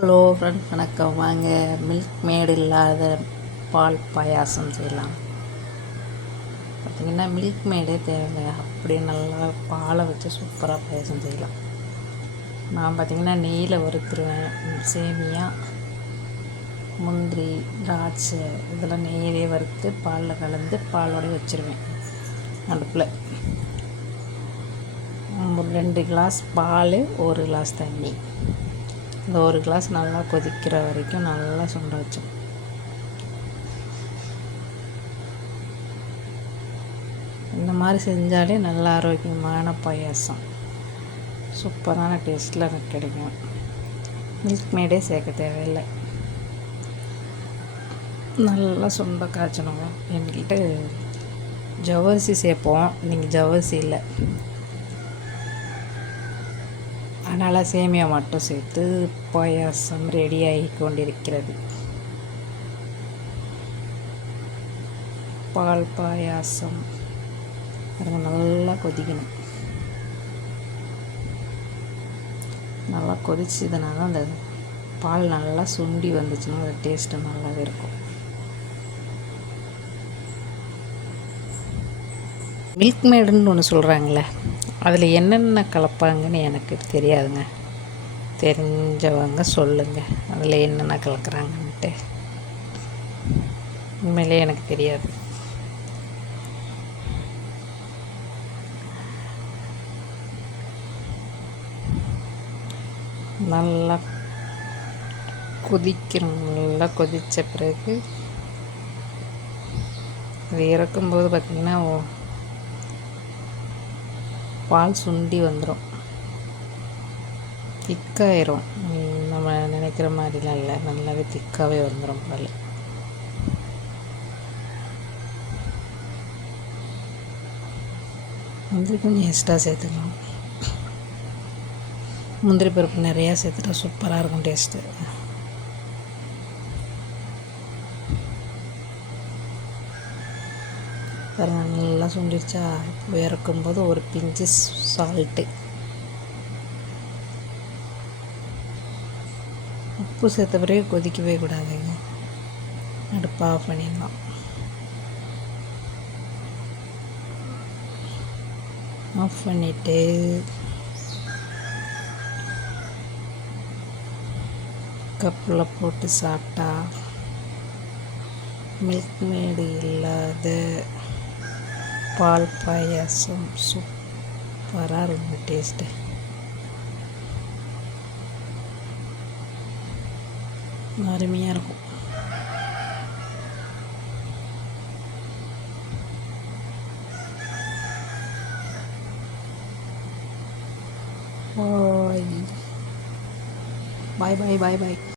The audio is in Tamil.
ஹலோ ஃப்ரெண்ட் வணக்கம். வாங்க மில்க் மேடு இல்லாத பால் பாயாசம் செய்யலாம். பார்த்திங்கன்னா மில்க் மேடே தேவைங்க. அப்படியே நல்லா பாலை வச்சு சூப்பராக பாயாசம் செய்யலாம். நான் பார்த்திங்கன்னா நெய்யில் வறுத்துருவேன். சேமியா முந்திரி திராட்சை இதெல்லாம் நெய்யிலே வறுத்து பாலில் கலந்து பாலோடய வச்சுருவேன். அடுப்பில். ரெண்டு கிளாஸ் பால் ஒரு கிளாஸ் தண்ணி. இந்த ஒரு கிளாஸ் நல்லா கொதிக்கிற வரைக்கும் நல்லா சுண்ட வச்சோம் இந்த மாதிரி செஞ்சாலே நல்ல ஆரோக்கியமான பாயாசம். சூப்பரான டேஸ்ட்டில் எனக்கு கிடைக்கும். மில்க் மேடே சேர்க்க தேவையில்லை. நல்லா சுண்ட காய்ச்சணும் எங்கள்கிட்ட ஜவ்வரிசி சேர்ப்போம். நீங்கள் ஜவ்வரிசி இல்லை. அதனால் சேமியா மட்டும் சேர்த்து பாயாசம் ரெடியாகி கொண்டிருக்கிறது. பால் பாயாசம். நல்லா கொதிக்கணும். நல்லா கொதிச்சதுனால அந்த பால் நல்லா சுண்டி வந்துச்சுன்னா அது டேஸ்ட்டு நல்லாவே இருக்கும். மில்க் மேடுன்னு ஒன்று சொல்கிறாங்களே அதில் என்னென்ன கலப்பாங்கன்னு எனக்கு தெரியாதுங்க. தெரிஞ்சவங்க சொல்லுங்கள் அதில் என்னென்ன கலக்கிறாங்கன்ட்டு. உண்மையிலே எனக்கு தெரியாது. நல்லா கொதிக்கணும் நல்லா கொதித்த பிறகு அது இறக்கும்போது பார்த்திங்கன்னா பால் சுண்டி வந்துடும் திக்காயிரும். நம்ம நினைக்கிற மாதிரிலாம் இல்லை. நல்லாவே திக்காகவே வந்துடும் பால். முந்திரி கொஞ்சம் எக்ஸ்ட்ரா சேர்த்துக்கலாம். முந்திரி பருப்பு நிறையா சேர்த்துட்டா சூப்பராக இருக்கும் டேஸ்ட்டு பாருங்கள் நல்லா சுண்டிடுச்சா இறக்கும்போது ஒரு பிஞ்சு சால்ட்டு உப்பு சேர்த்த பிறகு கொதிக்கவே கூடாதுங்க. அடுப்பாக ஆஃப் பண்ணிடலாம். ஆஃப் பண்ணிவிட்டு கப்பில் போட்டு சாப்பிட்டா மில்க் மேடு இல்லாத பால் பாயாசம் சூப்பராக இருக்கும் டேஸ்ட்டு அருமையாக இருக்கும் பாய் பாய் பாய் பாய்